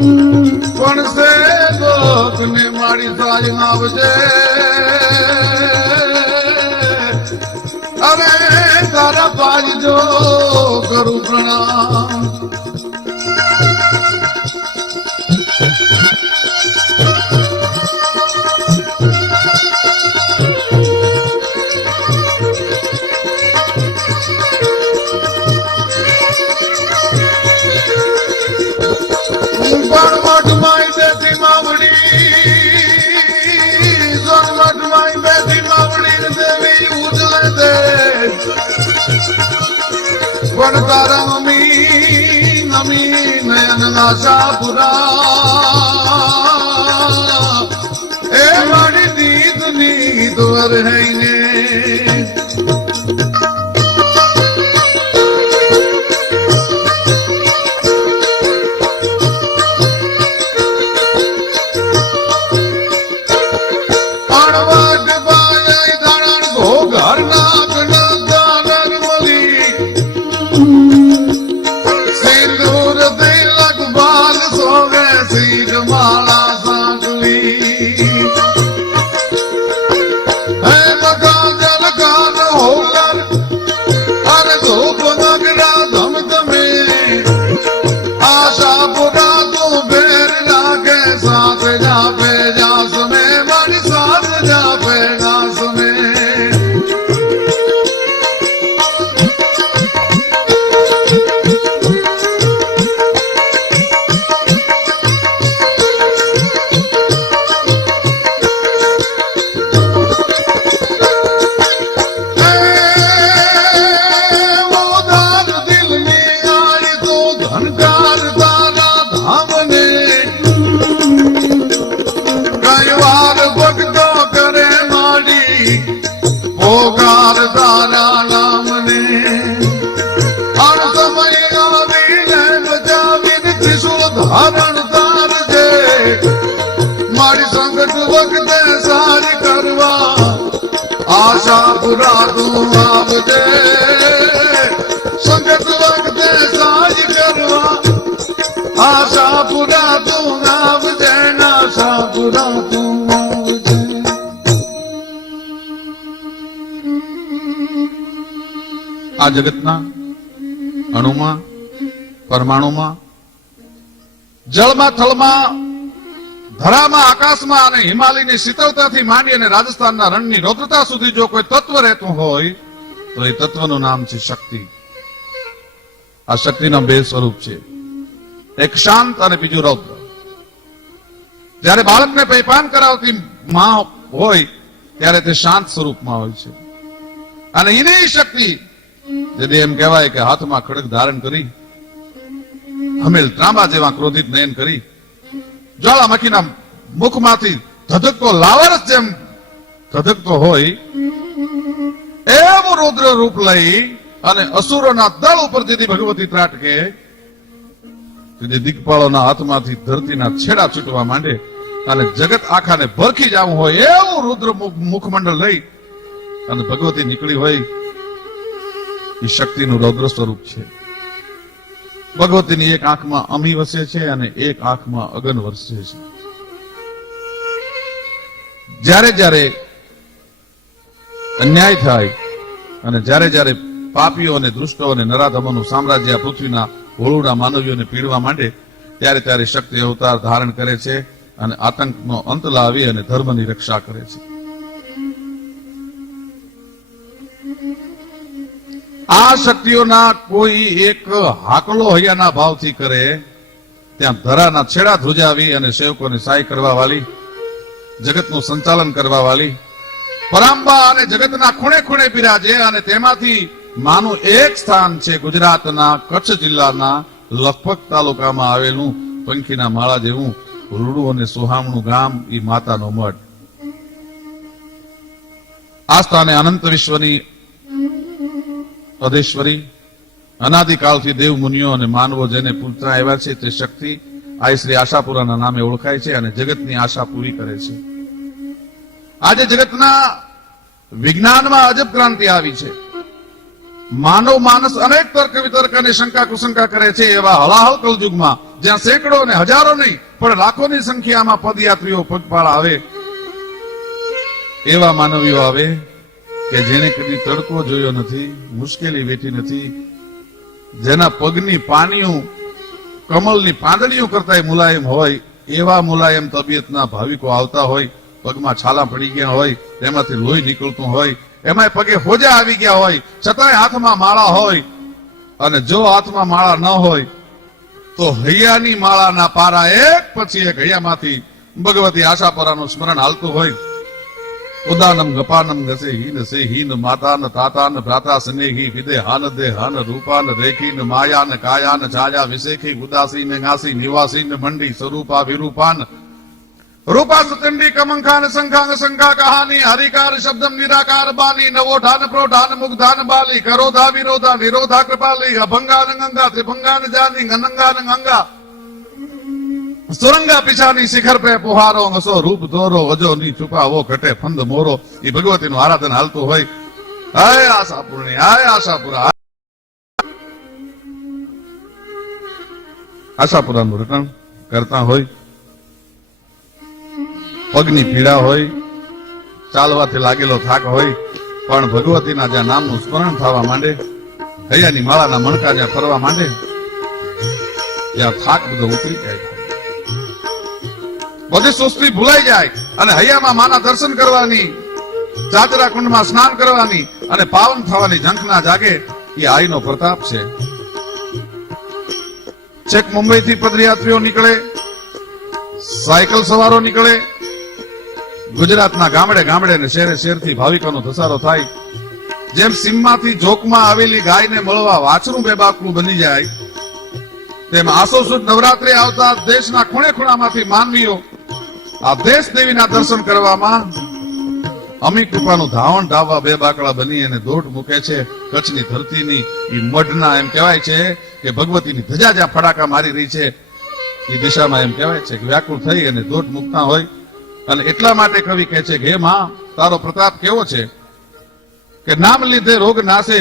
પણ સે લોકને મારી સારી આવજે. અરે તારા પાજજો કરું પ્રણામ. પણ તારા મમ્મી નમી નયન આશાપુરા એ મારી દીદ ની દોર હૈને. મારી સંગત વખતે સારી કરવા આશાપુરા તું આવજે. સંગત વખતે સારી કરવા આશાપુરા તું આવજે. આશાપુરા તું આવજે. આ જગતના અણુમાં, પરમાણુમાં, જળમાં, થળમાં, ધરામાં, આકાશમાં અને હિમાલયની શીતળતાથી માંડી અને રાજસ્થાનના રણની રૌદ્રતા સુધી જો કોઈ તત્વ રહેતું હોય તો એ તત્વનું નામ છે શક્તિ. આ શક્તિના બે સ્વરૂપ છે, એક શાંત અને બીજું રૌદ્ર. જ્યારે બાળકને પૈપાન કરાવતી માં હોય ત્યારે તે શાંત સ્વરૂપમાં હોય છે અને એની શક્તિ જેથી એમ કહેવાય કે હાથમાં ખડગ ધારણ કરી હમેલ ત્રાંબા જેવા ક્રોધિત નયન કરી જ્વાળામુખીના મુખમાંથી ધધકતો લાવારસ જેમ ધધકતો હોય એવું રુદ્ર રૂપ લઈ અને અસુરોના દળ ઉપર જેથી ભગવતી ત્રાટકે તેથી દિગ્પાળોના હાથમાંથી ધરતીના છેડા છૂટવા માંડે અને જગત આખાને ભરખી જવું હોય એવું રુદ્ર મુખમંડળ લઈ અને ભગવતી નીકળી હોય એ શક્તિનું રૌદ્ર સ્વરૂપ છે. ભગવતીની એક આંખમાં અમી વસે છે અને એક આંખમાં અગન વરસે છે. જ્યારે જ્યારે અન્યાય થાય અને જ્યારે જ્યારે પાપીઓ અને દુષ્ટો અને નરાધમોનું સામ્રાજ્ય પૃથ્વીના હોળુડા માનવીઓને પીડવા માંડે ત્યારે ત્યારે શક્તિ અવતાર ધારણ કરે છે અને આતંકનો અંત લાવી અને ધર્મની રક્ષા કરે છે. આ શક્તિઓના કોઈ એક હાકલો હૈયાના ભાવથી કરે ત્યાં ધરાના છેડા ધ્રુજાવી અને સેવકોને સહાય કરવા વાળી, જગતનું સંચાલન કરવા વાળી પરાંબા અને જગતના ખૂણે ખૂણે બિરાજે અને તેમાંથી માનું એક સ્થાન છે ગુજરાતના કચ્છ જિલ્લાના લખપત તાલુકામાં આવેલું પંખીના માળા જેવું રૂડું અને સુહામણું ગામ એ માતાનો મઠ. આ સ્થાને અનંત વિશ્વની અધેશ્વરી અનાદિકાળથી દેવ મુનિઓ અને માનવો જેને પૂજતા આવ્યા છે તે શક્તિ આ શ્રી આશાપુરાના નામે ઓળખાય છે અને જગતની આશા પૂરી કરે છે. આજે જગતના વિજ્ઞાનમાં અજબ ક્રાંતિ આવી છે. માનવ માનસ અનેક તર્ક વિતર્ક અને શંકા કુશંકા કરે છે એવા હળાહળ કલયુગમાં જ્યાં સેંકડો ને હજારો નહીં પણ લાખોની સંખ્યામાં પદયાત્રીઓ પગપાળા આવે, એવા માનવીઓ આવે કે જેને કદી તડકો જોયો નથી, મુશ્કેલી વેઠી નથી, જેના પગની પાનીઓ કમળની પાંદડીઓ કરતા મુલાયમ હોય, એવા મુલાયમ તબિયતના ભાવિકો આવતા હોય, પગમાં છાલા પડી ગયા હોય, તેમાંથી લોહી નીકળતું હોય, એમાં પગે હોજા આવી ગયા હોય, છતાંય હાથમાં માળા હોય, અને જો હાથમાં માળા ન હોય તો હૈયાની માળાના પારા એક પછી એક હૈયામાંથી ભગવતી આશાપરાનું સ્મરણ હાલતું હોય. ઉદાનમ ગપાનમ ગસે હીન સે હીન માતાન તાતાન ભ્રાતા સ્નેહી વિદે હાન દે હાન રૂપાન રેખીન માયાન કાયાન છાયા વિશેખી ઉદાસી ને ગાસી નિવાસી ને મંડી સ્વરૂપા વિરૂપાન રૂપા સુચંડી કમંખાન સંખાંગ સંખા કહાની હરિકાર શબ્દમ નિરાકાર બાની નવોઠાન પ્રોઠાન મુગ્ધાન બાલી કરોધા વિરોધા નિરોધા કૃપાલી અભંગાન ગંગા ત્રિભંગાન જાની ગનંગાન ગંગા સુરંગા પીછાની શિખર પે પુહારો હસો રૂપ દોરો વજો ની છુપાવો ઘટે ફંદ મોરો. એ ભગવતીનું આરાધન હાલતું હોય. હાય આશાપૂર્ણી, હાય આશાપુરા. આશાપુરાનું રટણ કરતા હોય, પગની પીડા હોય, ચાલવાથી લાગેલો થાક હોય, પણ ભગવતીના જ્યાં નામનું સ્મરણ થવા માંડે, હૈયાની માળાના મણકા જ્યાં ફરવા માંડે, ત્યાં થાક બધો ઉતરી જાય, બધી સુસ્તી ભૂલાઈ જાય, અને હૈયામાં માના દર્શન કરવાની, ચાચરા કુંડમાં સ્નાન કરવાની અને પાવન થવાની ઝંખના જાગે. એ આઈનો પ્રતાપ છે. છેક મુંબઈ થી પદયાત્રીઓ નીકળે, સાયકલ સવારો નીકળે, ગુજરાતના ગામડે ગામડે ને શહેરે શહેરથી ભાવિકોનો ધસારો થાય. જેમ સીમમાંથી જોકમાં આવેલી ગાયને મળવા વાછરું બેબાકલું બની જાય, તેમ આસો સુદ નવરાત્રી આવતા દેશના ખૂણે ખૂણામાંથી માનવીઓ આ દેશ દેવીના દર્શન કરવામાં અમી કૃપાનું ધાવણ ધાવવા બે બાકડા બની અને દોટ મૂકે છે. કચ્છની ધરતીની એ મઢના એમ કહેવાય છે કે ભગવતીની ધજા જ્યાં ફડાકા મારી રહી છે, એ દિશામાં એમ કહેવાય છે કે વ્યાકુળ થઈ અને દોટ મૂકતા હોય. અને એટલા માટે કવિ કહે છે કે હે માં, તારો પ્રતાપ કેવો છે કે નામ લીધે રોગ નાશે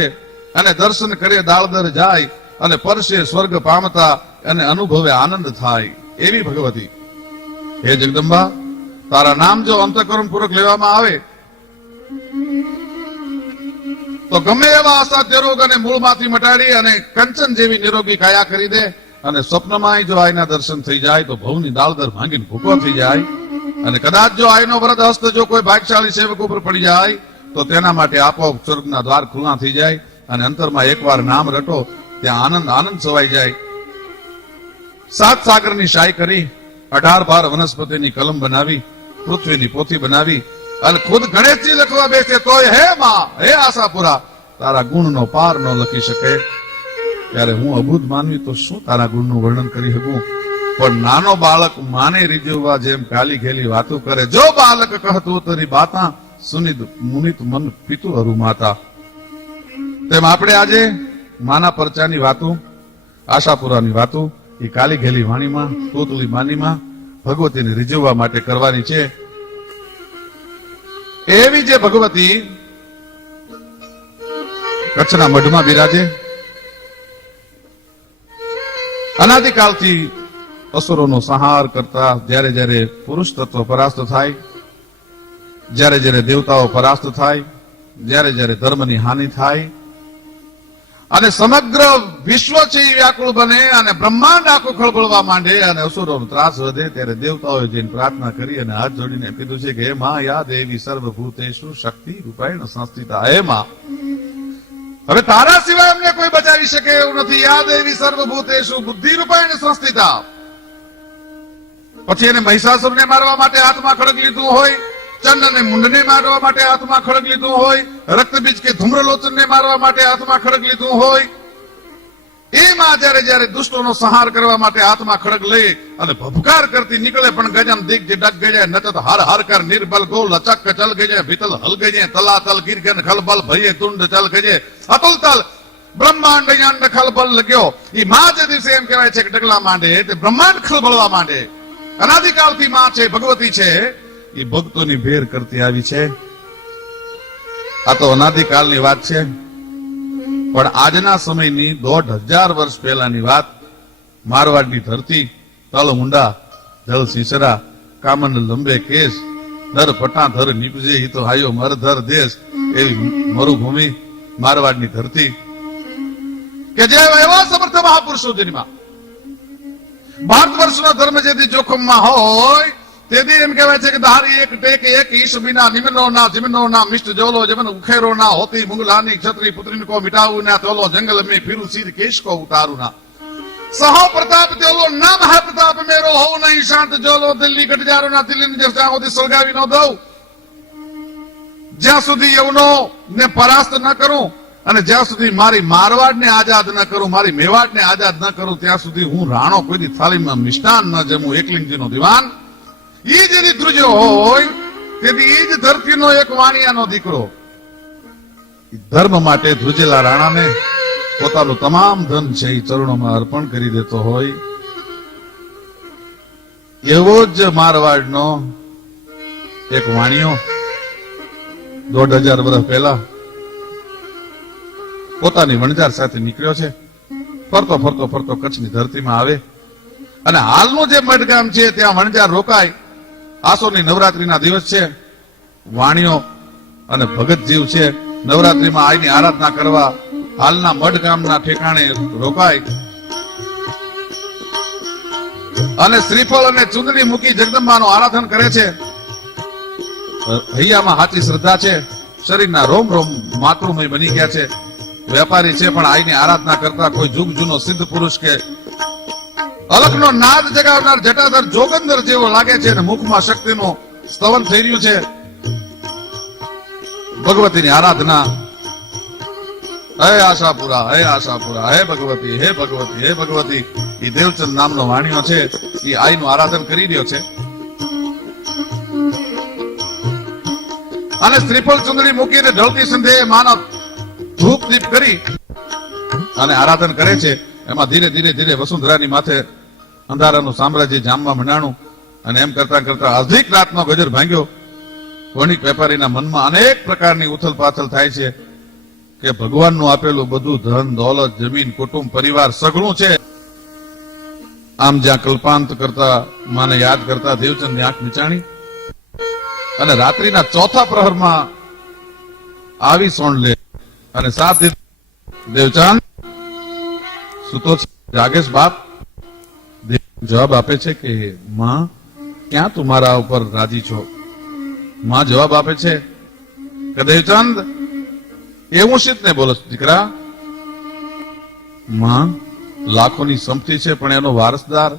અને દર્શન કરે દાળદર જાય અને પરશે સ્વર્ગ પામતા અને અનુભવે આનંદ થાય. એવી ભગવતી. હે જગદંબા, તારા નામ જો અંતઃકરણ પૂર્વક લેવામાં આવે તો ગમે એવા અસાધ્ય રોગ અને મૂળમાંથી મટાડી અને કંચન જેવી નિરોગી કાયા કરી દે. અને સ્વપ્નમાં જો આઈના દર્શન થઈ જાય તો ભવની દાળદર ભાંગીને ભૂકો થઈ જાય. અને કદાચ જો આઈનો વરદ હસ્ત જો કોઈ ભાગ્યશાળી સેવક ઉપર પડી જાય તો તેના માટે આપોઆપ સ્વર્ગના દ્વાર ખુલ્લા થઈ જાય. અને અંતરમાં એકવાર નામ રટો, ત્યાં આનંદ આનંદ છવાઈ જાય. 7 સાગરની શાહી કરી, 18 ભાર વનસ્પતિની કલમ બનાવી, પૃથ્વીની પોથી બનાવી, અને ખુદ ગણેશજી લખવા બેસે તોય હે માં, હે આશાપુરા, તારા ગુણનો પાર ન લખી શકે. ત્યારે હું અબુધ માનવી તો શું તારા ગુણનું વર્ણન કરી શકું? પણ નાનો બાળક માને રીઝવવા જેમ કાલી ઘેલી વાતો કરે, જો બાલક કહતું તરી બાતા સુનિત મુનિત મન પિતુ હરુ માતા. તેમ આપણે આજે માના પરચાની વાતો, આશાપુરાની વાતો એ કાલી ઘેલી વાણીમાં, તોતલી માનીમાં ભગવતીને રીઝવવા માટે કરવાની છે. એવી જે ભગવતી કચ્છના મઢમાં બિરાજે, અનાદિકાળથી અસુરોનો સંહાર કરતા, જ્યારે જ્યારે પુરુષ તત્વ પરાસ્ત થાય, જ્યારે જ્યારે દેવતાઓ પરાસ્ત થાય, જ્યારે જ્યારે ધર્મની હાનિ થાય અને સમગ્ર વિશ્વ છે એ વ્યાકુળ બને અને બ્રહ્માંડ આખું ખળબળવા માંડે અને અસુરોનો ત્રાસ વધે, ત્યારે દેવતાઓએ જઈને પ્રાર્થના કરી અને હાથ જોડીને કીધું છે કે હે માં, યા દેવી સર્વભૂતેષુ શક્તિ રૂપાયણ સંસ્થિતા. હે માં, હવે તારા સિવાય અમને કોઈ બચાવી શકે એવું નથી. યા દેવી સર્વભૂતેષુ બુદ્ધિ રૂપાયણ સંસ્થિતા. પછી એને મહિષાસુરને મારવા માટે હાથમાં ખડગ લીધું હોય, ચંડ અને મુંડને મારવા માટે હાથમાં ખડગ લીધું હોય, રક્તબીજ કે ધૂમ્રલોચનને મારવા માટે હાથમાં ખડગ લીધું હોય, એમાં જયારે જયારે દુષ્ટોનો સંહાર કરવા માટે હાથમાં ખડગ લઈ અને ભભકાર કરતી નીકળે, પણ ગજમ દિગ ડગ ગજે નચત હર હર કર નિર્બલ ગો લચક ચલ ગજે ભીતલ હલ ગજે તલાતલ ગીરગન ખલબલ ભયે તુંડ ચલ ગજે અતુલ તલ બ્રહ્માંડ યંડ ખલબલ લગ્યો. એ માં જે દિવસે એમ કહેવાય છે કે ડગલા માંડે એટલે બ્રહ્માંડ ખલબળવા માંડે. અનાદિકાળથી માં છે, ભગવતી છે, એ ભક્તોની ભેર કરતી આવી છે. આ તો અનાદિકાળની વાત છે, પણ આજના સમયની 1500 વર્ષ પહેલાની વાત. મારવાડની ધરતી તળ મુંડા જળ સીસરા કામન લંબે કેસ દર પટા ધર નીપજે ઈ તો હાયો મર ધર દેશ એવી મરુભૂમિ મારવાડની ધરતી કે જે એવા સમર્થ મહાપુરુષો જન્મા ભારત વર્ષનો ધર્મ જેથી જોખમમાં હોય તેથી એમ કહેવાય છે કે ધારી એક ટેક એક ઈશ બિના નિમનો ના જીમનો ના મિષ્ટ જોલો જમન ઉખેરો ના હોતી મુગલાની ક્ષત્રિય પુત્રી કો મિટાવું ના તોલો જંગલ में फिरू सीध केश को उतारू ना सहो प्रताप त्योलो नाम है प्रताप मेरो हो नहीं शांत जोलो दिल्ली गटजारो ना दिल्ली ने જ્યાં સુધી સળગાવી ન દઉં જ્યાં સુધી યવનો ને પરાસ્ત ન કરું અને જ્યાં સુધી મારી મારવાડને આઝાદ ન કરું મારી મેવાડને આઝાદ ન કરું ત્યાં સુધી હું રાણો કોઈની થાળીમાં મિષ્ટાન ન જમું એકલિંગજીનો દિવાન ઈ જેની ધ્રુજો હોય તેથી ઈ જ ધરતીનો એક વાણિયાનો દીકરો ધર્મ માટે ધ્રુજેલા રાણાને પોતાનું તમામ ધન છે એ ચરણોમાં અર્પણ કરી દેતો હોય એવો જ મારવાડનો એક વાણિયો 1500 વર્ષ પહેલા પોતાની વણજાર સાથે નીકળ્યો છે ફરતો ફરતો ફરતો કચ્છની ધરતીમાં આવે અને હાલનું જે મઢગામ છે ત્યાં વણજાર રોકાય આસોની નવરાત્રીના દિવસ છે વાણિયો અને ભગત જીવ છે નવરાત્રીમાં આઈની આરાધના કરવા હાલના મઢગામના ઠેકાણે રોકાય અને શ્રીફળ અને ચુંદડી મૂકી જગદંબાનું આરાધન કરે છે હૈયામાં સાચી શ્રદ્ધા છે શરીરના રોમ રોમ માતૃમય બની ગયા છે વેપારી છે પણ આઈની આરાધના કરતા કોઈ જુગ જૂનો સિદ્ધ પુરુષ કે અલખનો નાદ જગાવનાર જટાધર જોગંદર જેવો લાગે છે અને મુખમાં શક્તિનું સ્તવન થઈ રહ્યું છે ભગવતીની આરાધના હે આશાપુરા હે આશાપુરા હે ભગવતી હે ભગવતી હે ભગવતી એ દેવચંદ નામનો વાણિયો છે એ આઈનું આરાધન કરી રહ્યો છે અને શ્રીફળ ચુંદડી મૂકીને ઢળતી સંધ્યાએ માનવ ધૂપ દીપ કરી અને આરાધન કરે છે એમાં ધીરે ધીરે ધીરે વસુંધરાની માથે અંધારાનું સામ્રાજ્ય જામવા મંડાણું અને એમ કરતા કરતા અધિક રાતનો ગજર ભાંગ્યો વણિક વેપારીના મનમાં અનેક પ્રકારની ઉથલ પાથલ થાય છે કે ભગવાનનું આપેલું બધું ધન દોલત જમીન કુટુંબ પરિવાર સઘળું છે આમ જ્યાં કલ્પાંત કરતા માને યાદ કરતા દેવચંદની આંખ નીચાણી અને રાત્રિના ચોથા પ્રહરમાં આવી સોંડ લે અને સાથ દેવચંદ સુતો જાગેશ બાપ જવાબ આપે છે કે માં ક્યાં તું મારા ઉપર રાજી છો માં જવાબ આપે છે કે દેવચંદ એવું શીત ને બોલો દીકરા માં લાખોની સંપત્તિ છે પણ એનો વારસદાર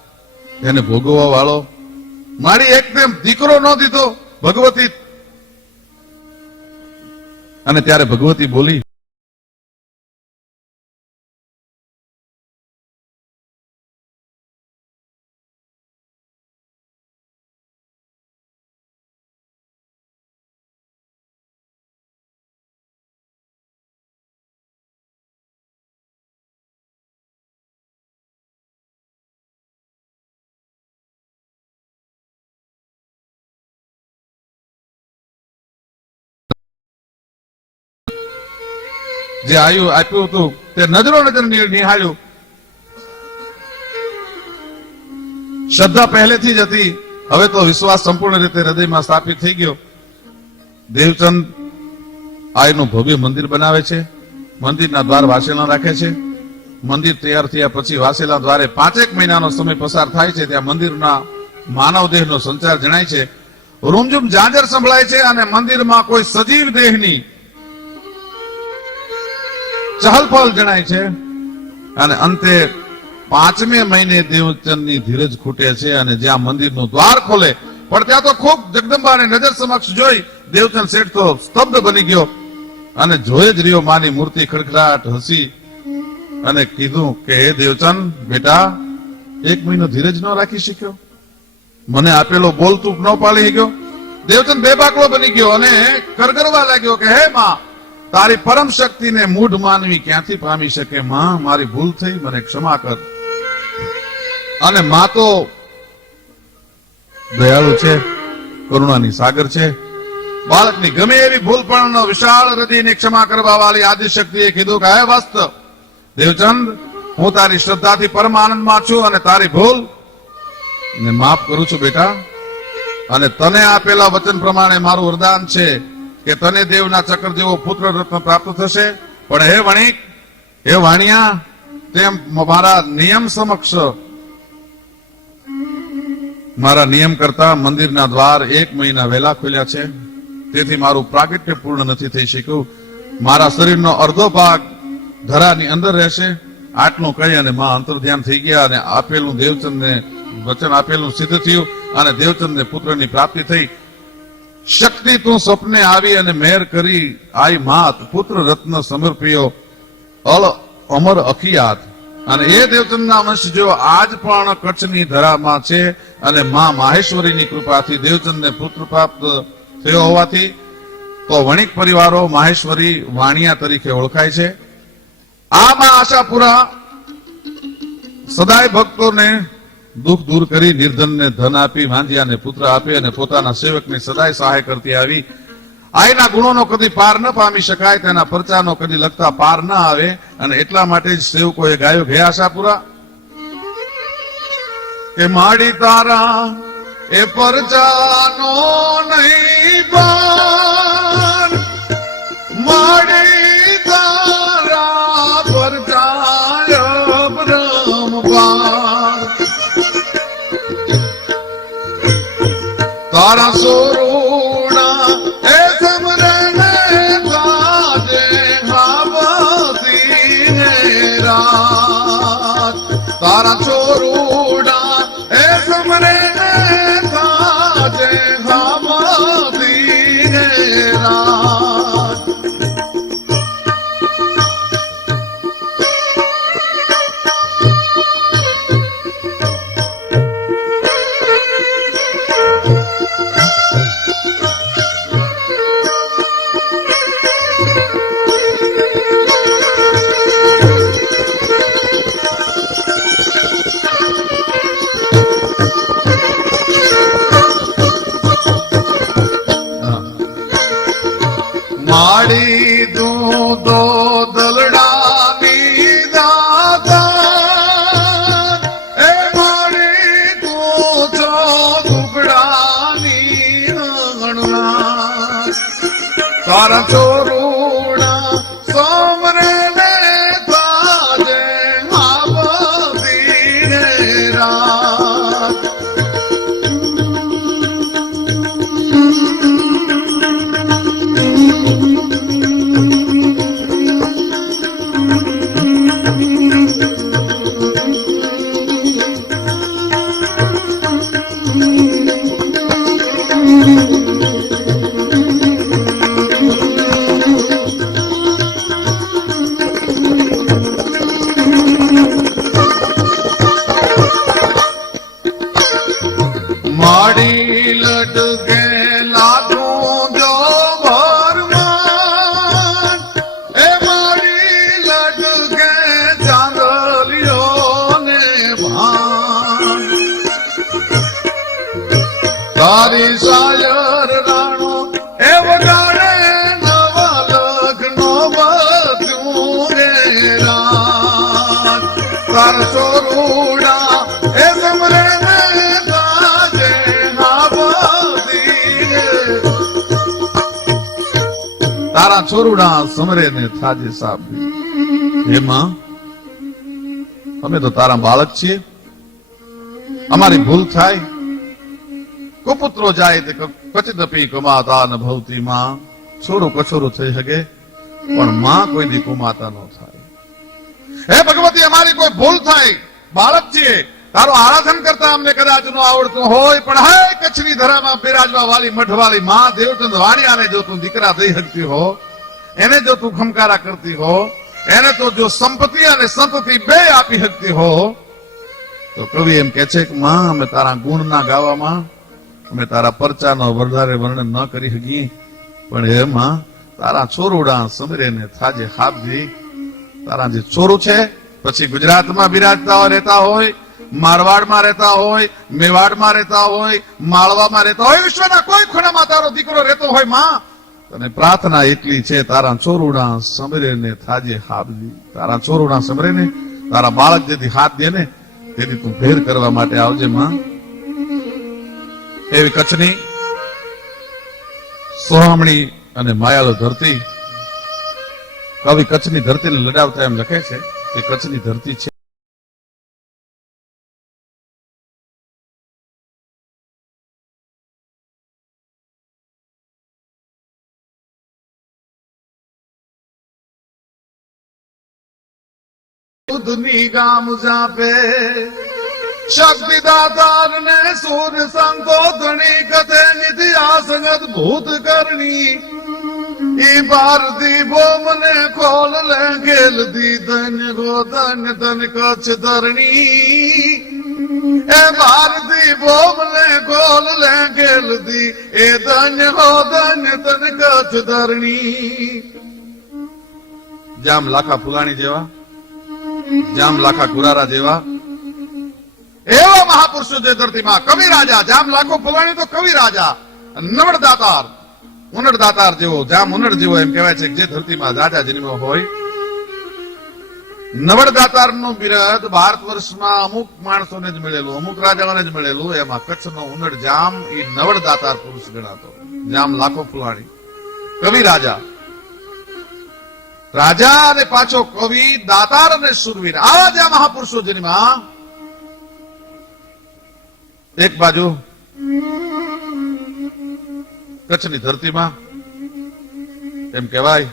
એને ભોગવવા વાળો મારી એકદમ દીકરો ન દીધો ભગવતી અને ત્યારે ભગવતી બોલી જે આપ્યું હતું તે નજરો નજર નિહાળ્યું શ્રદ્ધા પહેલેથી જ હતી હવે તો વિશ્વાસ સંપૂર્ણ રીતે હૃદયમાં સ્થાપિત થઈ ગયો દેવચંદ આયનું ભવ્ય મંદિર બનાવે છે મંદિરના દ્વાર વાસેલા રાખે છે મંદિર તૈયાર થયા પછી વાસેલા દ્વારે 5 મહિનાનો સમય પસાર થાય છે ત્યાં મંદિરના માનવ દેહનો સંચાર જણાય છે રૂમઝૂમ ઝાંઝર સંભળાય છે અને મંદિરમાં કોઈ સજીવ દેહની ચહલપહલ જણાય છે અને અંતે 5મે મહિને દેવચંદની ધીરજ ખૂટે છે અને જ્યાં મંદિરનું દ્વાર ખોલે પણ ત્યાં તો ખૂબ જગદંબાને નજર સમક્ષ જોઈ દેવચંદ શેઠ તો સ્તબ્ધ બની ગયો અને જોઈ જ રહ્યો માની મૂર્તિ ખડખડાટ હસી અને કીધું કે હે દેવચંદ બેટા 1 મહિનો ધીરજ ન રાખી શક્યો મને આપેલો બોલ તું ન પાળી ગયો દેવચંદ બેબાકલો બની ગયો અને કરગરવા લાગ્યો કે હે માં તારી પરમ શક્તિને મૂઢ માનવી ક્યાંથી પામી શકે માં મારી ભૂલ થઈ મને ક્ષમા કર અને માં તો દયાળુ છે કરુણાની સાગર છે બાળકની ગમે એવી ભૂલ પણ વિશાળ હૃદયની ક્ષમા કરવા વાળી આદિશક્તિએ કીધું કે હે વસ્ત દેવચંદ હું તારી શ્રદ્ધાથી પરમ આનંદમાં છું અને તારી ભૂલ ને માફ કરું છું બેટા, અને તને આપેલા વચન પ્રમાણે મારું વરદાન છે કે તને દેવના ચક્ર જેવો પુત્ર રત્ન પ્રાપ્ત થશે. પણ હે વણિક, હે વાણિયા, તેમ મારા નિયમ સમક્ષ, મારા નિયમ કરતા મંદિરના દ્વાર 1 મહિના વહેલા ખોલ્યા છે, તેથી મારું પ્રાગટ્ય પૂર્ણ નથી થઈ શક્યું. મારા શરીરનો અડધો ભાગ ધરાની અંદર રહેશે. આટલું કહી અને માં અંતર્ધ્યાન થઈ ગયા અને આપેલું દેવચંદને વચન આપેલું સિદ્ધ થયું અને દેવચંદને પુત્રની પ્રાપ્તિ થઈ. શક્તિ તું સપને આવી અને મહેર કરી આઈ માત, પુત્ર રત્ન સમર્પ્યો અલ અમર અખિયાત. અને એ દેવચંદના વંશ જો આજ પણ કચ્છની ધરામાં છે અને માં માહેશ્વરીની કૃપાથી દેવચંદને પુત્ર પ્રાપ્ત થયો હોવાથી તો વણિક પરિવારો માહેશ્વરી વાણિયા તરીકે ઓળખાય છે. આમાં આશાપુરા સદાય ભક્તોને દુઃખ દૂર કરી નિર્ધનને ધન આપી, માંજિયાને પુત્ર આપી અને પોતાના સેવકની સદાય સહાય કરતી આવી. આઈના ગુણોનો કદી પાર ન પામી શકાય, તેના પરચાનો કદી લખતા પાર ન આવે, અને એટલા માટે જ સેવકોએ ગાયો હે આશાપુરા કે માડી તારા એ પરચાનો નહીં પાર, માડી તારા પરચાય બ્રહ્મ પાર. તારા સોરુણા એ સમરને તાજે ભાવતી ને રાત. તારા ચોરુડા એ સમરને તાજે ભાવતી ને રાત. માડી તું દો દલડાની દાતા, એ માડી તું છો દુગડાની ગણના. તારા ચોરુડા સોમરે ને તાજે આપતી ને રાત. માડી લટકે લાખું જો ભરમાન, એ માડી લટકે ચાંદલિયો ને ભાન. તારી શાયર રાણો એ વગાડે નવા લખનો બચ્યું રે રાત. તારા ચોરુડા એ સમરે તારા ચોરુડા સમરે ને થાજે સાબરી. હે માં, અમે તો તારા બાળક છીએ, અમારી ભૂલ થાય, કુપુત્રો જાય તે કચિદપી કમાતા ન ભવતી. માં છોરું કછોરું થઈ શકે પણ માં કોઈ દી કુમાતા ન થાય. હે ભગવતી, અમારી કોઈ ભૂલ થાય, બાળક છીએ, તારું આરાધન કરતા અમને કદાચ ન આવડતું હોય, પણ હે કચ્છની ધરામાં બિરાજવા વાળી મઠવાળી માં દેવચંદ વાણિયાને જો તું દીકરા દઈ શકતી હો, એને જો તું ખમકારા કરતી હો, એને તો જો સંપત્તિ અને સંતતિ બે આપી શકતી હો, તો કવિ એમ કે છે કે માં અમે તારા ગુણના ગાવામાં અમે તારા પરચાનો વધારે વર્ણન ન કરી શકીએ, પણ હે માં તારા ચોરુડા સમરે ને થાજે હાબજી. તારા જે ચોરું છે, પછી ગુજરાતમાં બિરાજતા રહેતા હોય, મારવાડમાં રહેતા હોય, મેવાડમાં રહેતા હોય, માળવામાં રહેતા હોય, વિશ્વના કોઈ ખૂણામાં તારો દીકરો રહેતો હોય, માં તને પ્રાર્થના એટલી છે, તારા ચોરુડા સમરે ને થાજે હાબજી. તારા ચોરુડા સમરે ને તારા બાળક જેથી હાથ દે ને તેથી તું ફેર કરવા માટે આવજે માં. એવી કચ્છની સોહામણી અને માયાળુ ધરતી. કવિ કચ્છની ધરતીને લડાવતા એમ લખે છે કે કચ્છની ધરતી છે દુની ગામ જાપે શક્તિ દાતાર ને સૂર સંતો ધણી કથે નિધિ આસંગત ભૂત કરણી ઈ ભારતી બોમને ખોલ લે ખેલ દી ધન્ય ગો ધન્ય ધન કચ્છ ધરણી એ ભારતી બોમને ખોલ લે ખેલ દી એ ધન્ય ગો ધન્ય ધન કચ્છ ધરણી. જામ લાખા ફુલાણી જેવા, જામ લાખા કુરારા જેવા એવા મહાપુરુષો જે ધરતીમાં, કવિ રાજા, જામ લાખો ફુલાણી તો કવિ રાજા, નવડ દાતાર, ઉનડ દાતાર જેવો, જામ ઉનડ જેવો એમ કહેવાય છે કે જે ધરતીમાં રાજા જન્મ્યો હોય. નવડ દાતાર નું બિરદ ભારત વર્ષમાં અમુક માણસોને જ મળેલું, અમુક રાજાઓને જ મળેલું. એમાં કચ્છનો ઉનડ જામ એ નવડ દાતાર પુરુષ ગણાતો. જામ લાખો ફુલાણી કવિ રાજા, રાજા અને પાછો કવિ, દાતાર અને સુરવીર, આવા જ્યાં મહાપુરુષો જન્મા. એક બાજુ કચ્છની ધરતીમાં એમ કહેવાય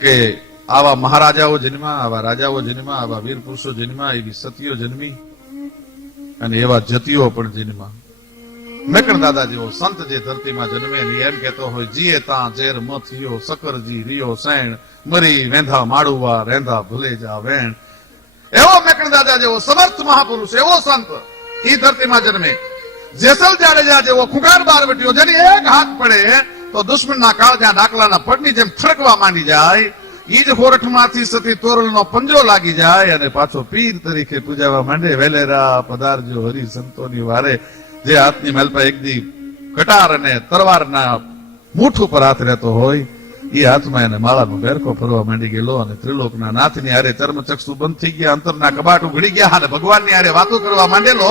કે આવા મહારાજાઓ જન્મા, આવા રાજાઓ જન્મા, આવા વીર પુરુષો જન્મા, એવી સતીઓ જન્મી અને એવા જતીઓ પણ જન્મા. મેકણ દાદા જેવો સંત જે ધરતીમાં જન્મે ને એમ કેતો હોય જીએ તા ઝેર મથિયો સકરજી રિયો સૈણ મરી વેંધા માડુવા રેંધા ભૂલે જા વેણ. એવો મેકણ દાદા જેવો સમર્થ મહાપુરુષ, એવો સંત ઈ ધરતીમાં જન્મે. જેસલ જાડેજા જેવો ખુગાર બારવટીયો, જેની એક હાથ પડે તો દુશ્મનના કાળજા ડાકલાના પડની જેમ થડકવા માંડી જાય. ઈ જ હોરઠમાંથી સતી તોરલનો પંજો લાગી જાય અને પાછો પીર તરીકે પૂજાવા માંડે. વેલેરા પધારજો હરિ સંતોની વારે. જે હાથની મેલપા એક દી કટાર અને તરવારના મૂઠ ઉપર હાથ રહેતો હોય, એ હાથમાં એને માળાનો બેરકો ફરવા માંડી ગયેલો અને ત્રિલોકના નાથની હારે ચર્મચક્ષુ બંધ થઈ ગયા, અંતરના કબાટ ઉઘડી ગયા અને ભગવાનની હારે વાતો કરવા માંડેલો.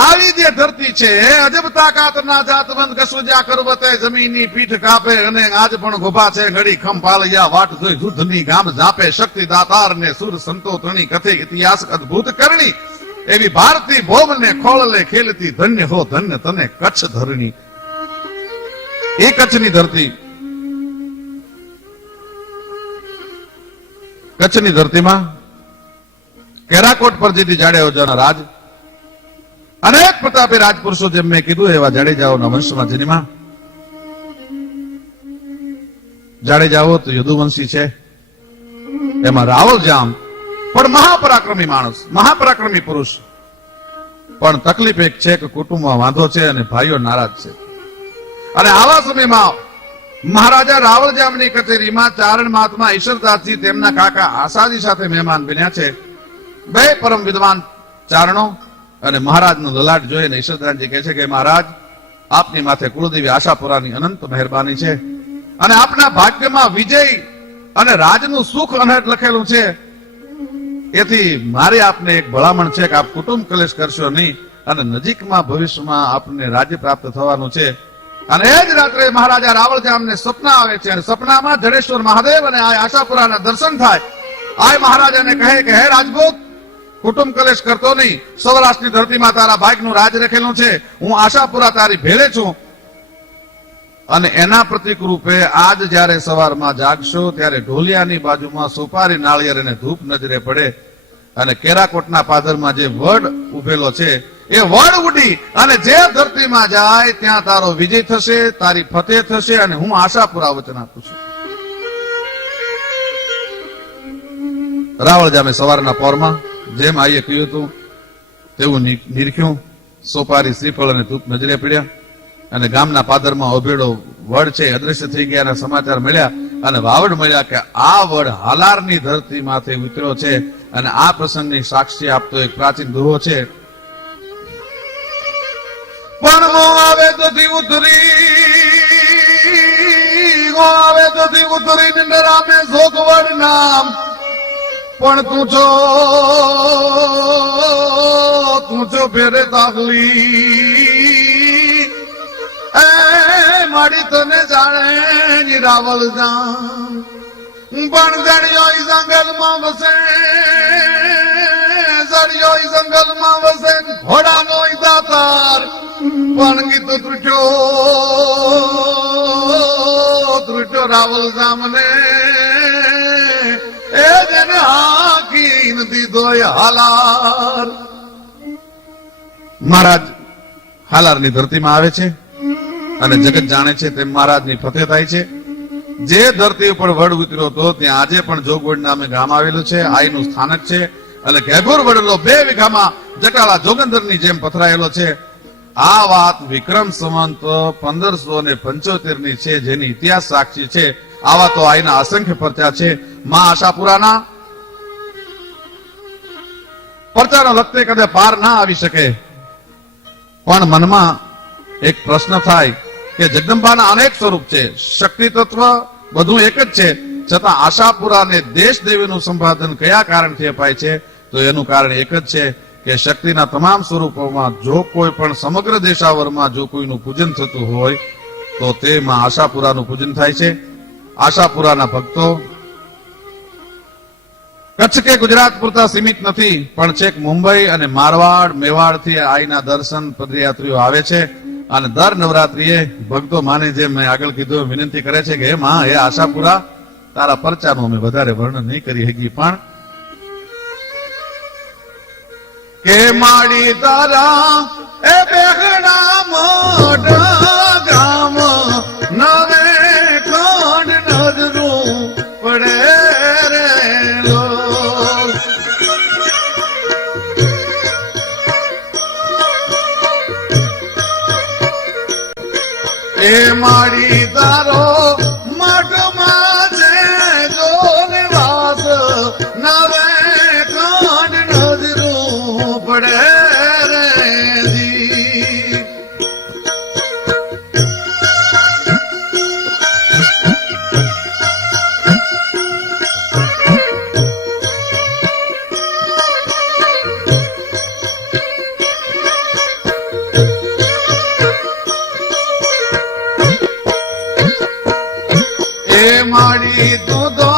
આવી જે ધરતી છે, અજબ તાકાત ના જાતવંત કસુજા કરવતે જમીનની પીઠ કાપે અને આજ પણ ગોભા છે ઘડી ખંભાળિયા વાટ જોઈ દૂધની ગામ ઝાપે. શક્તિ દાતાર ને સુર સંતો તણી કથે ઇતિહાસ અદભુત કરણી એવી ભારતી ભોમને ખોળલે ખેલતી ધન્ય હો ધન્ય તને કચ્છ ધરણી. એ કચ્છની ધરતી, કચ્છની ધરતીમાં કેરાકોટ પર જીતી જાડેજાના રાજ, અનેક પ્રતાપી રાજપુરુષો જેમ મેં કીધું એવા જાડેજાઓના વંશમાં જન્મા. જાડેજાઓ તો યદુવંશી છે, એમાં રાવલ જામ પણ મહાપરાક્રમી માણસ, મહાપરાક્રમી પુરુષ. પણ તકલીફ એક છે કે કુટુંબમાં વાંધો છે અને ભાઈઓ નારાજ છે. અને આવા સમયમાં મહારાજા રાવલ જામની કચેરીમાં ચારણ મહાત્મા ઈશ્વરદાસજી તેમના કાકા આશાજી સાથે મહેમાન બન્યા છે. બે પરમ વિદ્વાન ચારણો અને મહારાજનું લલાટ જોઈને ઈશ્વરદાસજી કહે છે કે મહારાજ, આપની માથે કુળદેવી આશાપુરાની અનંત મહેરબાની છે અને આપના ભાગ્યમાં વિજય અને રાજનું સુખ અનહદ લખેલું છે. એથી મારી આપને એક ભલામણ છે કે આપ કુટુંબ કલેશ કરશો નહીં અને નજીકમાં ભવિષ્યમાં આપને રાજ્ય પ્રાપ્ત થવાનું છે. અને એ જ રાત્રે મહારાજા રાવળજામને સપના આવે છે અને સપનામાં જડેશ્વર મહાદેવ અને આ આશાપુરાના દર્શન થાય. આ મહારાજાને કહે કે હે રાજપૂત, કુટુંબ કલેશ કરતો નહીં, સૌરાષ્ટ્રની ધરતીમાં તારા ભાગનું રાજ લખેલું છે, હું આશાપુરા તારી ભેળે છું. અને એના પ્રતિક રૂપે આજ જયારે સવારમાં જાગશો ત્યારે ઢોલિયાની બાજુમાં સોપારી નાળિયેર અને ધૂપ નજરે પડે અને કેરાકોટના પાદરમાં જે વડ ઉભેલો છે એ વડ ઉડી અને જે ધરતીમાં જાય ત્યાં તારો વિજય થશે, તારી ફતેહ થશે અને હું આશાપુરા વચન આપું છું. રાવળ જામે સવારના પોરમાં જેમ આઈએ કહ્યું હતું તેવું નિરખ્યું. સોપારી, શ્રીફળ અને ધૂપ નજરે પડ્યા અને ગામના પાદરમાં ઉભેલો વડ છે અદ્રશ્ય થઈ ગયાના સમાચાર મળ્યા અને વાવડ મળ્યા કે આ વડ હાલારની ધરતી માથે ઉતર્યો છે. અને આ પ્રસંગની સાક્ષી આપતો એક પ્રાચીન દુહો છે. પણ મો આવે તો ઉતરી નિંદરામે જોગવડ નામ, પણ તું છો તું છો ફેરે તાકલી એ માડી તને જાણે ની રાવલ જાન પણ જડિયો જંગલમાં વસે જડિયો જંગલમાં વસે ઘોડાનો દાતાર પણ ગીતો ત્રુટ્યો રાવલ જામને એ જેને હાકી નથી દોય હાલાર. મહારાજ હાલારની ધરતીમાં આવે છે અને જગત જાણે છે તેમ મહારાજની ફતેહ થાય છે. જે ધરતી ઉપર વડ ઉતર્યો હતો ત્યાં આજે પણ જોગવડ નામે ગામ આવેલું છે, આઈનું સ્થાનક છે અને ઘેઘોર વડલો 2 વીઘામાં જટાળા જોગંદરની જેમ પથરાયેલો છે. આ વાત વિક્રમ સંવંત 1575 ની છે, જેની ઇતિહાસ સાક્ષી છે. આવા તો આઈના અસંખ્ય પરચા છે. માં આશાપુરાના પરચાનો લખતે કદે પાર ના આવી શકે, પણ મનમાં એક પ્રશ્ન થાય કે જગદંબાના અનેક સ્વરૂપ છે, શક્તિ તત્વ બધું એક જ છે, છતાં આશાપુરાને દેશ દેવીનું સંપાદન કયા કારણથી અપાય છે? તો એનું કારણ એક જ છે કે શક્તિના તમામ સ્વરૂપોમાં જો કોઈ પણ સમગ્ર દેશાવરમાં જો કોઈનું પૂજન થતું હોય તો તેમાં આશાપુરાનું પૂજન થાય છે. આશાપુરાના ભક્તો કચ્છ કે ગુજરાત પૂરતા સીમિત નથી, પણ છેક મુંબઈ અને મારવાડ મેવાડથી આઈના દર્શન પદયાત્રીઓ આવે છે અને દર નવરાત્રીએ ભક્તો માને જેમ મેં આગળ કીધું વિનંતી કરે છે કે હે માં, હે આશાપુરા, તારા પરચાનું અમે વધારે વર્ણન નહીં કરી શકી, પણ કે માડી તારા એ બેગડા મોઢા ગામ નવે ખંડ નજરું પડે રે લો. એ માડી તારો મઠમાં છે જો નિવાસ નવે ખંડ નજરું પડે રે જી. એ માડી તું તો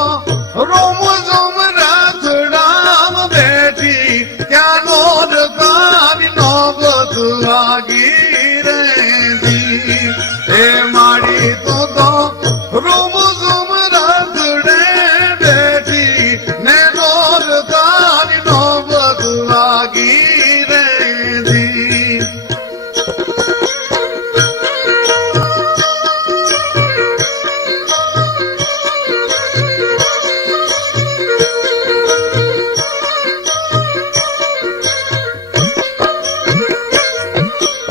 રોમ ઝુમ રાથડામ બેઠી ક્યાંનો રતાની નોબત લાગી રે જી. એ માડી તું તો રોમ ઝુમ રાથડે બેઠી ને રતાની નોબત લાગી રે જી.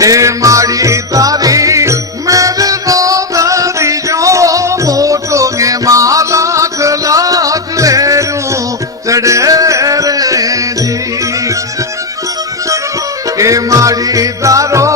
એ માડી તારી મેરનો દાદી જો મોટો ને લાખ લાખ લેરું ચડે રે જી. એ માડી તારો